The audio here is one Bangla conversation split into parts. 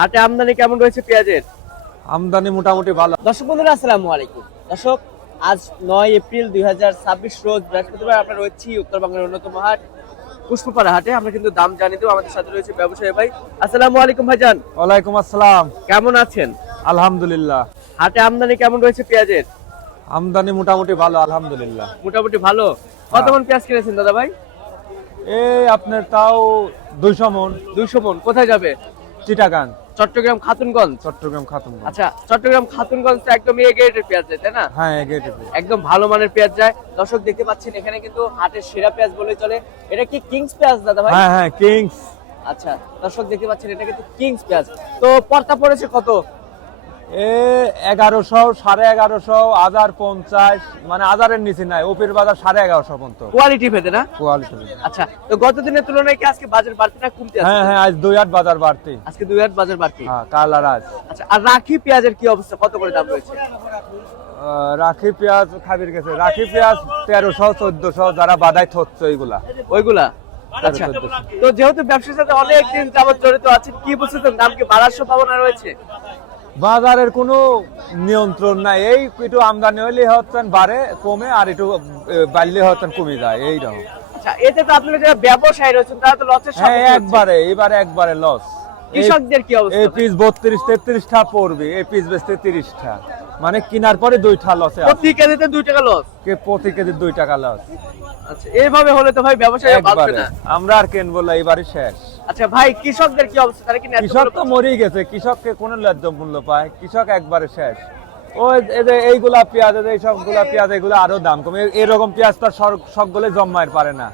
হাটে আমদানি কেমন রয়েছে পেঁয়াজের? আমদানি মোটামুটি ভালো। দর্শক বন্ধুরা আসসালামু আলাইকুম। দর্শক, আজ 9 এপ্রিল 2026 রোজ বৃহস্পতিবার আমরা রয়েছি উত্তরবঙ্গের অন্যতম হাট পুষ্পপাড়া হাটে। আমরা কিন্তু দাম জানি তো, আমাদের সাথে রয়েছে ব্যবসায়ী ভাই। আসসালামু আলাইকুম ভাইজান, ওয়ালাইকুম আসসালাম। কেমন আছেন? আলহামদুলিল্লাহ। হাটে আমদানি কেমন রয়েছে পেঁয়াজের? আমদানি মোটামুটি ভালো, আলহামদুলিল্লাহ। মোটামুটি ভালো। কত মন পেঁয়াজ কিনেছেন দাদা ভাই? এই আপনার তাও 200 মন। 200 মন। কোথায় যাবে? চিটাগাং, চট্টগ্রাম খাতুনগঞ্জ। চট্টগ্রাম খাতুনগঞ্জ। আচ্ছা, চট্টগ্রাম খাতুনগঞ্জ তো একদম এ গ্রেডের পেঁয়াজ যায়, তাই না? হ্যাঁ, এগেটে। একদম ভালো মানের পেঁয়াজ যায়। দর্শক দেখতে পাচ্ছেন এখানে কিন্তু হাটের সেরা পেঁয়াজ বলে চলে। এটা কি কিংস পেঁয়াজ দাদা ভাই? হ্যাঁ হ্যাঁ, কিংস। আচ্ছা, দর্শক দেখতে পাচ্ছেন এটা কিন্তু কিংস পেঁয়াজ। তো পর্তা পড়েছে কত? এ 1100, 1150, 1050, মানে 1000-এর নিচে নাই। ওপের বাজার 1150 পর্যন্ত। কোয়ালিটি ভেদে না? কোয়ালিটি। আচ্ছা, তো গত দিনের তুলনায় কি আজকে বাজার বাড়তি না কমতে আছে? হ্যাঁ হ্যাঁ, আজ 2-8 বাজার বাড়তি। আজকে 2-8 বাজার বাড়তি। হ্যাঁ, কাল আর আজ। আচ্ছা, আর রাখি পেঁয়াজের কি অবস্থা? কত করে দাম রয়েছে? রাখি পেঁয়াজ খাবির গেছে। রাখি পেঁয়াজ 1300, 1400, যারা বাদায় থচ্ছে ওইগুলা। ওইগুলা। আচ্ছা, তো যেহেতু ব্যবসার সাথে অনেক দিন যাবত জড়িত আছেন, কি বুঝছেন দাম কি বাড়ার সম্ভাবনা রয়েছে? বাজারের কোনো নিয়ন্ত্রণ নাই। এই একটু আমদানি হইলে হচ্ছেন বাড়ে কমে, আর একটু বাড়লে হচ্ছেন কমে যায়, এইরকম। আচ্ছা, এতে তো আপনারা যারা ব্যবসায়ী রয়েছেন তারা তো লসের হ্যাঁ, সম্মুখীন হচ্ছেন। এবারে একবারে লস। কৃষকদের কি অবস্থা? এই পিস 32-33টা পড়বে, এই পিস বেচতে 30টা, মানে কেনার পরে 2টা লসে আছে। প্রতি কেজিতে 2 টাকা লস। প্রতি কেজি 2 টাকা লস। আচ্ছা, এইভাবে হলে তো ভাই ব্যবসায়ী বাঁচবে একবারে না। আমরা আর কেনবো না, এবারে শেষ। আচ্ছা ভাই, কৃষকদের কি অবস্থা? তারা কি ন্যায্য কৃষক মূল্য তো মরেই গেছে, কৃষককে কোনো ন্যায্য মূল্য পায়? কৃষক একবারে শেষ। ওই এই যে এইগুলা পেঁয়াজ, এই সবগুলা পেঁয়াজ, এগুলো আরো দাম কমে। এরকম পেঁয়াজ তো সবগুলো জমায়ের পারে না,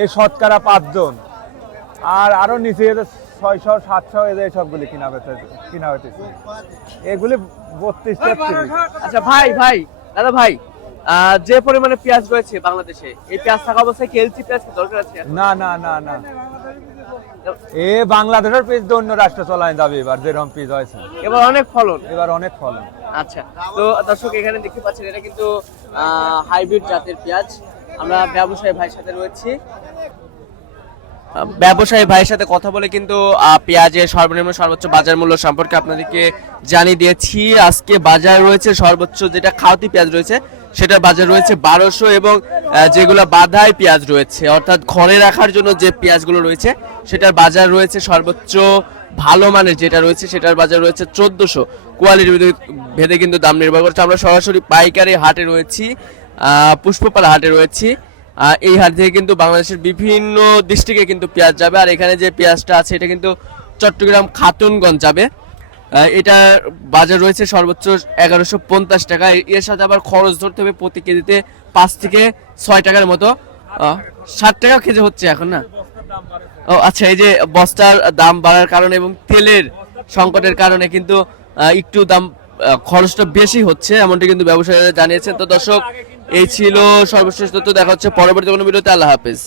এই শতকরা 5 জন। আর আরো নিচে 600, 700 এই সবগুলি কিনা হইতেছে। এগুলি 32-33। আচ্ছা ভাই দাদা ভাই, যে পরিমাণে পেঁয়াজ রয়েছে বাংলাদেশে, এই পেঁয়াজ থাকা অবস্থায় কি এলসি পেঁয়াজ কি দরকার আছে? না না না না, এ বাংলাদেশের পিস দিয়ে অন্য রাষ্ট্র চলায় যাবে এবার, যেরকম পিস হয়েছে এবার অনেক ফলন। এবার অনেক ফলন। আচ্ছা, তো দর্শক এখানে দেখতে পাচ্ছেন এটা কিন্তু হাইব্রিড জাতের পেঁয়াজ। আমরা ব্যবসায়ী ভাইয়ের সাথে রয়েছি, ব্যবসায়ী ভাইয়ের সাথে কথা বলে কিন্তু পেঁয়াজের সর্বনিম্ন সর্বোচ্চ বাজার মূল্য সম্পর্কে আপনাদেরকে জানিয়ে দিয়েছি। আজকে বাজার রয়েছে সর্বোচ্চ যেটা খাওয়াতি পেঁয়াজ রয়েছে সেটার বাজার রয়েছে 1200, এবং যেগুলো বাধাই পেঁয়াজ রয়েছে অর্থাৎ ঘরে রাখার জন্য যে পেঁয়াজগুলো রয়েছে সেটার বাজার রয়েছে সর্বোচ্চ ভালো মানের যেটা রয়েছে সেটার বাজার রয়েছে 1400। কোয়ালিটি ভেদে কিন্তু দাম নির্ভর করছে। আমরা সরাসরি পাইকারি হাটে রয়েছি, পুষ্পপাড়া হাটে রয়েছি। এই হাট থেকে কিন্তু বাংলাদেশের বিভিন্ন ডিস্ট্রিক্টে কিন্তু পেঁয়াজ যাবে। আর এখানে যে পেঁয়াজটা আছে এটা কিন্তু চট্টগ্রাম খাতুনগঞ্জ যাবে। এটার বাজার রয়েছে সর্বোচ্চ 1150 টাকা। এর সাথে আবার খরচ ধরতে হবে প্রতি কেজিতে 5 থেকে 6 টাকার মতো। 60 টাকা কেজি হচ্ছে এখন না? ও আচ্ছা, এই যে বস্তার দাম বাড়ার কারণে এবং তেলের সংকটের কারণে কিন্তু একটু দাম খরচটা বেশি হচ্ছে, এমনটা কিন্তু ব্যবসায়ীরা জানিয়েছেন। তো দর্শক, এই ছিল সর্বশেষ তথ্য। দেখা হচ্ছে পরবর্তী কোনো ভিডিওতে। আল্লাহ হাফেজ।